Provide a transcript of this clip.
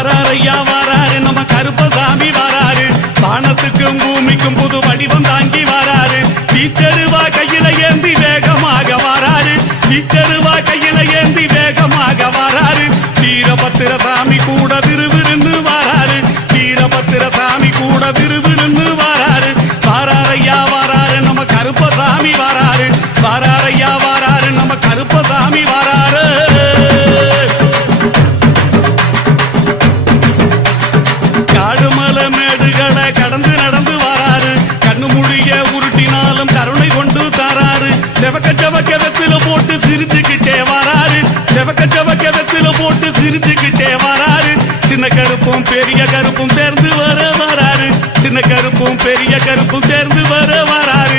வாராரையா வாராரு நம்ம கருப்பசாமி வாராரு. வானத்துக்கும் பூமிக்கும் புது வடிவம் தாங்கி வாராரு. வீச்சருவா கையில ஏந்தி வேகமாக வாராரு. வீச்சருவா கையில ஏந்தி வேகமாக வாராரு. வீரபத்திர சாமி கூட விறுவிறுன்னு வாராரு. வீரபத்திர சாமி கூட விறுவிறுன்னு வாராரு. வாராரையா வாராரு நம்ம கருப்பசாமி வாராரு. வாராரையா வாராரு நம்ம கருப்பசாமி வாராரு. காடுமலை மேடுகளை கடந்து நடந்து வாராரு. கண்ணு முடிய உருட்டினாலும் கருணை கொண்டு தாராரு. செவக்க செவக்க வெத்தில போட்டு சிரிச்சுக்கிட்டே வாராரு. செவக்க செவக்க வெத்தில போட்டு சிரிச்சுக்கிட்டே வாராரு. சின்ன கருப்பும் பெரிய கருப்பும் சேர்ந்து வர வராரு. சின்ன கருப்பும் பெரிய கருப்பும் சேர்ந்து வர வராரு.